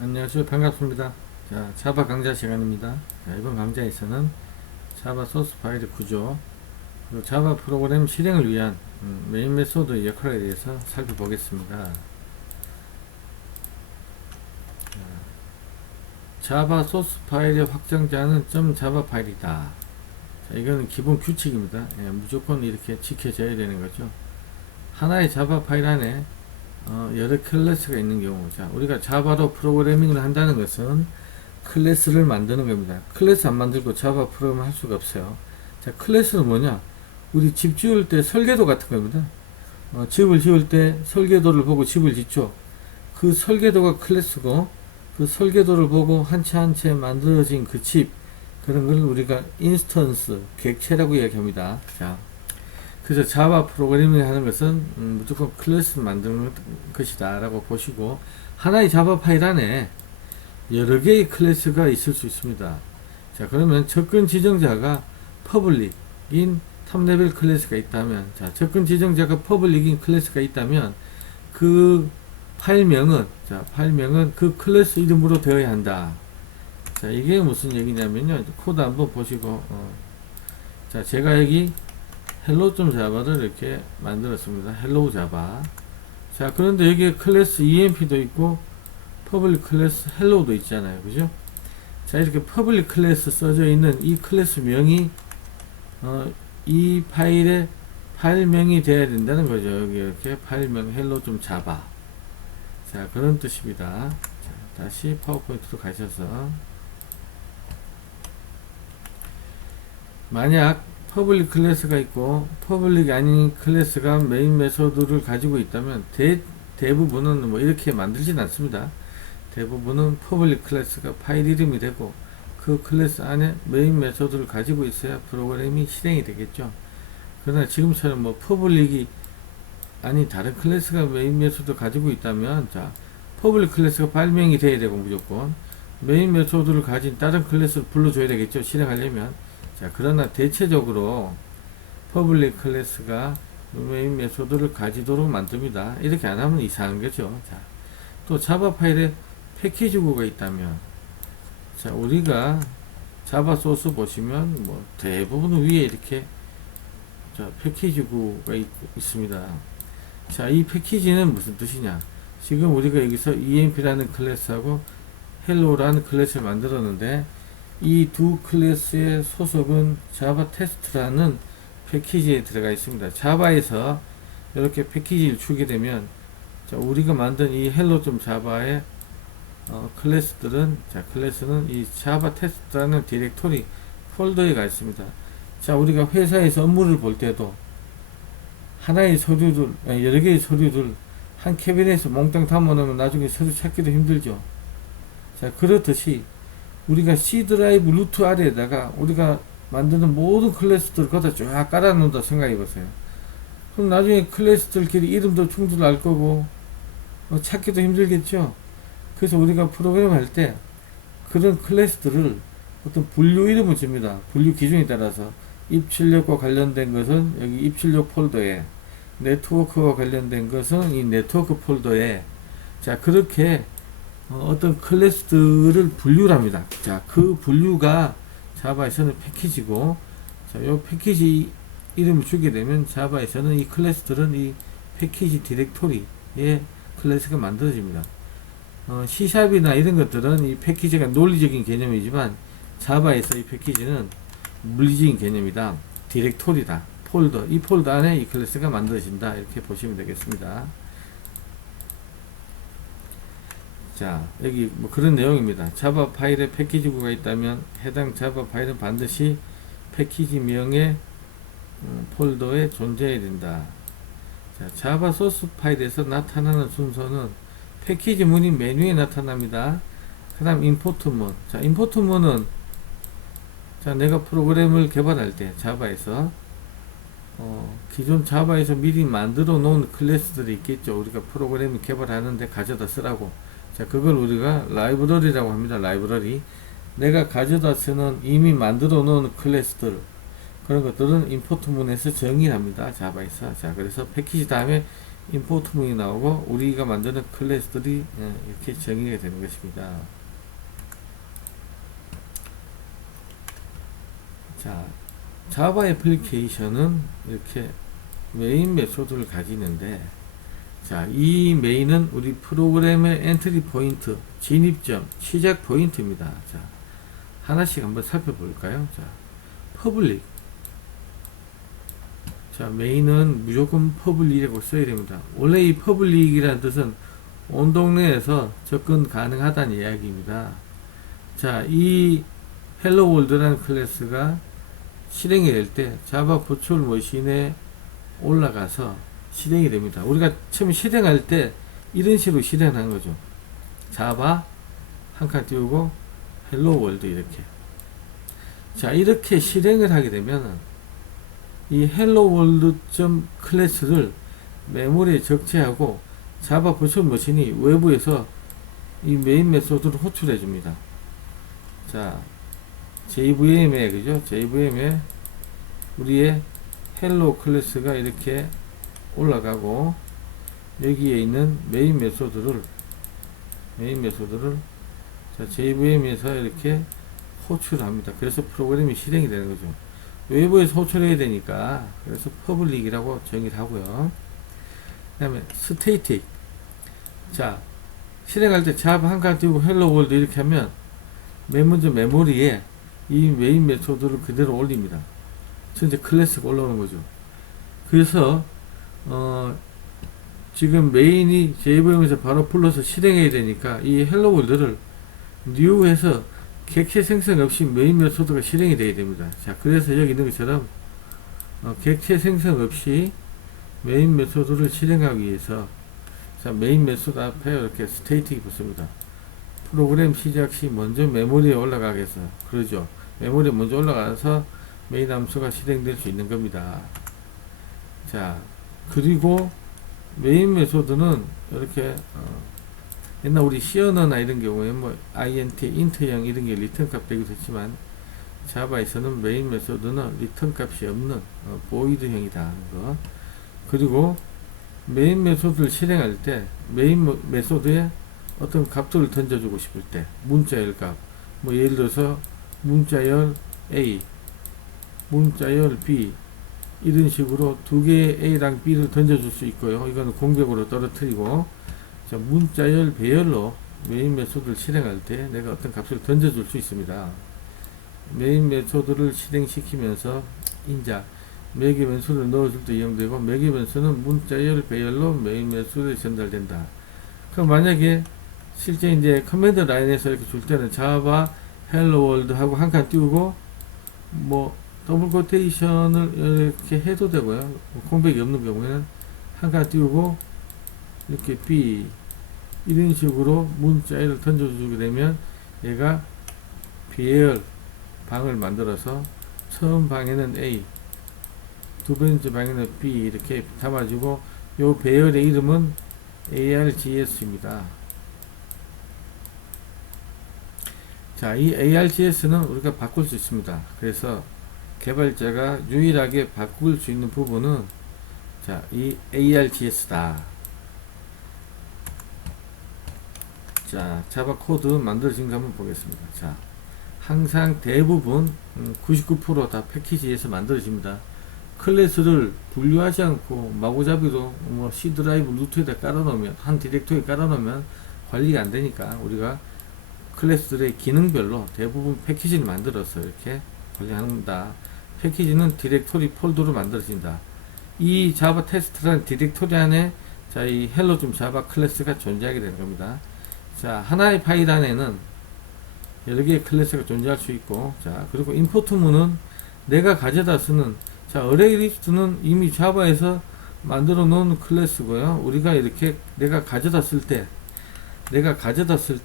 안녕하세요. 반갑습니다. 자, 자바 강좌 시간입니다. 자, 이번 강좌에서는 자바 소스 파일의 구조, 그리고 자바 프로그램 실행을 위한 메인 메소드의 역할에 대해서 살펴보겠습니다. 자바 소스 파일의 확정자는 .java 파일이다. 자, 이거는 기본 규칙입니다. 예, 무조건 이렇게 지켜져야 되는 거죠. 하나의 자바 파일 안에 여러 클래스가 있는 경우, 자, 우리가 자바로 프로그래밍을 한다는 것은 클래스를 만드는 겁니다. 클래스 안 만들고 자바 프로그램을 할 수가 없어요. 자, 클래스는 뭐냐? 우리 집 지을 때 설계도 같은 겁니다. 집을 지을 때 설계도를 보고 집을 짓죠. 그 설계도가 클래스고, 그 설계도를 보고 한 채 한 채 만들어진 그 집, 그런 걸 우리가 인스턴스, 객체라고 이야기합니다. 자, 그래서 자바 프로그래밍을 하는 것은 무조건 클래스를 만드는 것이다 라고 보시고, 하나의 자바 파일 안에 여러 개의 클래스가 있을 수 있습니다. 자, 그러면 접근 지정자가 퍼블릭인 탑레벨 클래스가 있다면, 자, 접근 지정자가 퍼블릭인 클래스가 있다면 그 파일명은, 자, 파일명은 그 클래스 이름으로 되어야 한다. 자, 이게 무슨 얘기냐면요, 코드 한번 보시고, 자, 제가 여기 hello.java를 이렇게 만들었습니다. hello java. 자, 그런데 여기에 클래스 emp도 있고 퍼블릭 클래스 hello도 있잖아요. 그죠? 자, 이렇게 퍼블릭 클래스 써져 있는 이 클래스 명이 이 파일의 파일명이 되어야 된다는 거죠. 여기 이렇게 파일명 hello.java. 자, 그런 뜻입니다. 자, 다시 파워포인트로 가셔서, 만약 퍼블릭 클래스가 있고 퍼블릭 아닌 클래스가 메인 메소드를 가지고 있다면 대부분은 뭐 이렇게 만들진 않습니다. 대부분은 퍼블릭 클래스가 파일 이름이 되고 그 클래스 안에 메인 메소드를 가지고 있어야 프로그램이 실행이 되겠죠. 그러나 지금처럼 뭐 퍼블릭이 아닌 다른 클래스가 메인 메소드를 가지고 있다면, 자, 퍼블릭 클래스가 파일명이 돼야 되고 무조건 메인 메소드를 가진 다른 클래스를 불러줘야 되겠죠. 실행하려면. 자, 그러나 대체적으로 퍼블릭 클래스가 메인 메소드를 가지도록 만듭니다. 이렇게 안 하면 이상한 거죠. 자, 또 자바 파일에 패키지구가 있다면, 자, 우리가 자바 소스 보시면 뭐 대부분 위에 이렇게, 자, 패키지구가 있습니다. 자, 이 패키지는 무슨 뜻이냐? 지금 우리가 여기서 emp라는 클래스하고 hello라는 클래스를 만들었는데 이 두 클래스의 소속은 자바 테스트라는 패키지에 들어가 있습니다. 자바에서 이렇게 패키지를 주게 되면, 자, 우리가 만든 이 hello.java의 클래스들은, 자, 클래스는 이 자바 테스트라는 디렉토리 폴더에 가 있습니다. 자, 우리가 회사에서 업무를 볼 때도 하나의 서류들, 여러 개의 서류들 한 캐비넷에서 몽땅 담아놓으면 나중에 서류 찾기도 힘들죠. 자, 그렇듯이 우리가 C 드라이브 루트 아래에다가 우리가 만드는 모든 클래스들을 거기다 쫙 깔아놓는다 생각해 보세요. 그럼 나중에 클래스들끼리 이름도 충돌 할 거고 찾기도 힘들겠죠. 그래서 우리가 프로그램 할 때 그런 클래스들을 어떤 분류 이름을 줍니다. 분류 기준에 따라서 입출력과 관련된 것은 여기 입출력 폴더에, 네트워크와 관련된 것은 이 네트워크 폴더에, 자, 그렇게 어떤 클래스들을 분류를 합니다. 자, 그 분류가 자바에서는 패키지고, 자, 요 패키지 이름을 주게 되면 자바에서는 이 클래스들은 이 패키지 디렉토리에 클래스가 만들어집니다. C샵이나 이런 것들은 이 패키지가 논리적인 개념이지만 자바에서 이 패키지는 물리적인 개념이다. 디렉토리다. 폴더. 이 폴더 안에 이 클래스가 만들어진다. 이렇게 보시면 되겠습니다. 자, 여기 뭐 그런 내용입니다. 자바 파일에 패키지구가 있다면 해당 자바 파일은 반드시 패키지명의 폴더에 존재해야 된다. 자, 자바 소스 파일에서 나타나는 순서는 패키지 문이 메뉴에 나타납니다. 그 다음 임포트문. 자, 임포트문은, 자, 내가 프로그램을 개발할 때 자바에서 기존 자바에서 미리 만들어 놓은 클래스들이 있겠죠. 우리가 프로그램을 개발하는데 가져다 쓰라고. 자, 그걸 우리가 라이브러리라고 합니다. 라이브러리. 내가 가져다 쓰는 이미 만들어 놓은 클래스들, 그런 것들은 임포트문에서 정의합니다. 자바에서. 자, 그래서 패키지 다음에 임포트 문이 나오고 우리가 만드는 클래스들이 이렇게 정의가 되는 것입니다. 자, 자바 애플리케이션은 이렇게 메인 메소드를 가지는데, 자, 이 메인은 우리 프로그램의 엔트리 포인트, 진입점, 시작 포인트입니다. 자, 하나씩 한번 살펴볼까요? 자, 퍼블릭. 자, 메인은 무조건 퍼블릭이라고 써야 됩니다. 원래 이 퍼블릭이라는 뜻은 온 동네에서 접근 가능하다는 이야기입니다. 자, 이 헬로 월드라는 클래스가 실행이 될 때 자바 버추얼 머신에 올라가서 실행이 됩니다. 우리가 처음에 실행할 때 이런 식으로 실행하는 거죠. 자바 한 칸 띄우고 헬로 월드 이렇게. 자, 이렇게 실행을 하게 되면 이 헬로 월드 점 클래스를 메모리에 적재하고 자바 버추얼 머신이 외부에서 이 메인 메소드를 호출해 줍니다. 자, JVM에 그죠? JVM에 우리의 헬로 클래스가 이렇게 올라가고 여기에 있는 메인 메소드를 자, JVM에서 이렇게 호출합니다. 그래서 프로그램이 실행이 되는 거죠. 외부에서 호출해야 되니까 그래서 퍼블릭이라고 정의를 하고요. 그 다음에 스테이틱. 자, 실행할 때 잡 한 칸 띄우고 헬로 월드 이렇게 하면 맨 먼저 메모리에 이 메인 메소드를 그대로 올립니다. 전체 클래스가 올라오는 거죠. 그래서 지금 메인이 JVM에서 바로 불러서 실행해야 되니까 이 헬로 월드를 뉴해서 객체 생성 없이 메인 메소드가 실행이 되어야 됩니다. 자, 그래서 여기 있는 것처럼 객체 생성 없이 메인 메소드를 실행하기 위해서 자, 메인 메소드 앞에 이렇게 스테이틱이 붙습니다. 프로그램 시작 시 먼저 메모리에 올라가겠어. 그러죠. 메모리에 먼저 올라가서 메인 함수가 실행될 수 있는 겁니다. 자, 그리고 메인 메소드는 이렇게 옛날 우리 C 언어나 이런 경우에 뭐 int, int형 이런 게 리턴 값 되기도 했지만 자바에서는 메인 메소드는 리턴 값이 없는 void형이다 하는 거. 그리고 메인 메소드를 실행할 때 메인 메소드에 어떤 값들을 던져주고 싶을 때 문자열 값, 뭐 예를 들어서 문자열 A, 문자열 B 이런 식으로 두 개의 A랑 B를 던져줄 수 있고요. 이거는 공격으로 떨어뜨리고, 자, 문자열 배열로 메인 메소드를 실행할 때 내가 어떤 값을 던져줄 수 있습니다. 메인 메소드를 실행시키면서 인자 매개 변수를 넣어줄 때 이용되고, 매개 변수는 문자열 배열로 메인 메소드에 전달된다. 그럼 만약에 실제 이제 커맨드 라인에서 이렇게 줄 때는 자바 헬로 월드 하고 한 칸 띄우고 뭐 더블 코테이션을 이렇게 해도 되고요. 공백이 없는 경우에는 한 칸 띄우고 이렇게 B 이런 식으로 문자를 던져주게 되면 얘가 배열 방을 만들어서 처음 방에는 A, 두 번째 방에는 B 이렇게 담아주고, 요 배열의 이름은 ARGS입니다. 자, 이 ARGS는 우리가 바꿀 수 있습니다. 그래서 개발자가 유일하게 바꿀 수 있는 부분은 자, 이 ARGS다. 자, 자바 코드 만들어진 거 한번 보겠습니다. 자, 항상 대부분 99%다 패키지에서 만들어집니다. 클래스를 분류하지 않고 마구잡이로 뭐 C 드라이브 루트에다 깔아놓으면, 한 디렉토리에 깔아놓으면 관리가 안 되니까 우리가 클래스들의 기능별로 대부분 패키지를 만들어서 이렇게 관리합니다. 패키지는 디렉토리 폴더로 만들어진다. 이 자바 테스트라는 디렉토리 안에 자, 이 헬로 좀 자바 클래스가 존재하게 되는 겁니다. 자, 하나의 파일 안에는 여러 개의 클래스가 존재할 수 있고, 자, 그리고 임포트문은 내가 가져다 쓰는, 자, 어레이 리스트는 이미 자바에서 만들어 놓은 클래스고요. 우리가 이렇게 내가 가져다 쓸 때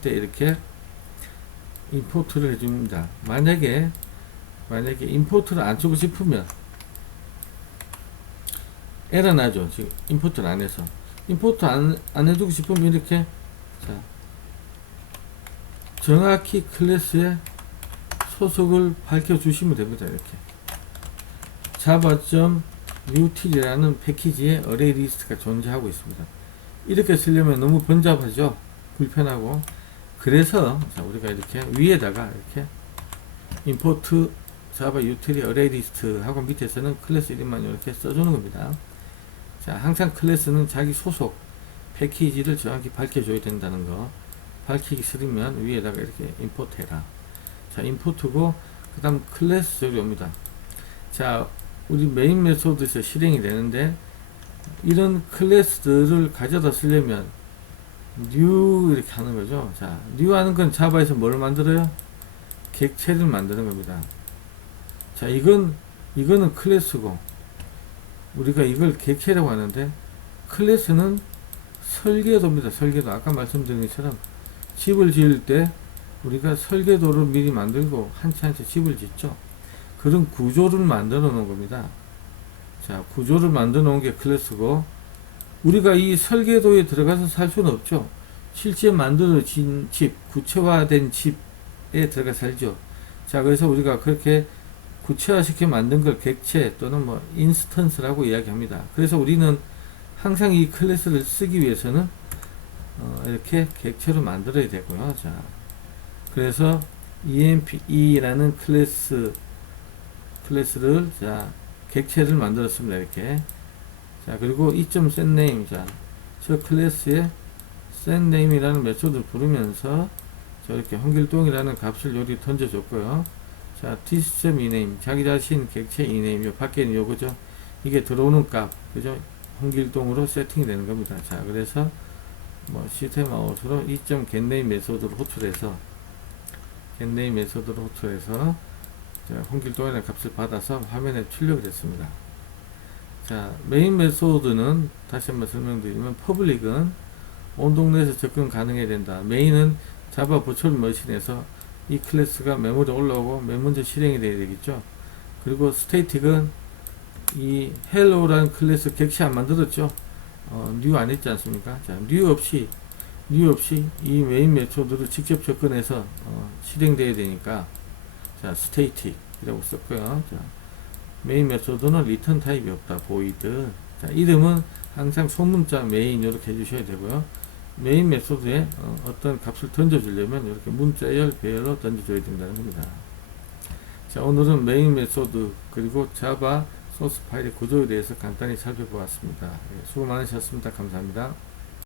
이렇게 임포트를 해줍니다. 만약에 임포트를 안 주고 싶으면 에러 나죠. 지금 임포트를 안 해서. 임포트 안 해주고 싶으면 이렇게, 자, 정확히 클래스의 소속을 밝혀주시면 됩니다. 이렇게. java. util이라는 패키지에 array 리스트가 존재하고 있습니다. 이렇게 쓰려면 너무 번잡하죠. 불편하고. 그래서 자, 우리가 이렇게 위에다가 이렇게 import java utility array list 하고 밑에서는 클래스 이름만 이렇게 써주는 겁니다. 자, 항상 클래스는 자기 소속 패키지를 정확히 밝혀줘야 된다는 거. 밝히기 싫으면 위에다가 이렇게 import 해라. 자, import고 그 다음 클래스 저기 옵니다. 자, 우리 메인 메소드에서 실행이 되는데 이런 클래스들을 가져다 쓰려면 new 이렇게 하는 거죠. 자, new 하는 건 자바에서 뭘 만들어요? 객체를 만드는 겁니다. 자, 이거는 클래스고 우리가 이걸 객체라고 하는데 클래스는 설계도입니다. 설계도. 아까 말씀드린 것처럼 집을 지을 때 우리가 설계도를 미리 만들고 한치 한치 집을 짓죠. 그런 구조를 만들어 놓은 겁니다. 자, 구조를 만들어 놓은 게 클래스고 우리가 이 설계도에 들어가서 살 수는 없죠. 실제 만들어진 집, 구체화된 집에 들어가 살죠. 자, 그래서 우리가 그렇게 구체화시켜 만든 걸 객체 또는 뭐 인스턴스라고 이야기합니다. 그래서 우리는 항상 이 클래스를 쓰기 위해서는 이렇게 객체로 만들어야 되고요. 자, 그래서 emp라는 클래스를 자 객체를 만들었습니다. 이렇게. 자, 그리고 setName. 자, 저 클래스에 setName이라는 메소드를 부르면서 저렇게 홍길동이라는 값을 여기 던져줬고요. 자, this.ename. 자기 자신 객체 ename. 요 밖에는 요거죠. 이게 들어오는 값. 그죠? 홍길동으로 세팅이 되는 겁니다. 자, 그래서 뭐 시스템 아웃으로 getName 메소드로 호출해서 자, 홍길동이라는 값을 받아서 화면에 출력이 됐습니다. 자, 메인 메소드는 다시 한번 설명드리면 퍼블릭은 온 동네에서 접근 가능해야 된다. 메인은 자바 버추얼 머신에서 이 클래스가 메모리에 올라오고 맨 먼저 실행이 돼야 되겠죠. 그리고 스태틱은 이 hello라는 클래스 객체 안 만들었죠. new 안 했지 않습니까? 자, new 없이 이 메인 메소드를 직접 접근해서 실행돼야 되니까 자, static이라고 썼고요. 자, 메인 메소드는 return 타입이 없다. void. 자, 이름은 항상 소문자 메인 이렇게 해주셔야 되고요. 메인 메소드에 어떤 값을 던져주려면 이렇게 문자열, 배열로 던져줘야 된다는 겁니다. 자, 오늘은 메인 메소드 그리고 자바 소스 파일의 구조에 대해서 간단히 살펴보았습니다. 예, 수고 많으셨습니다. 감사합니다.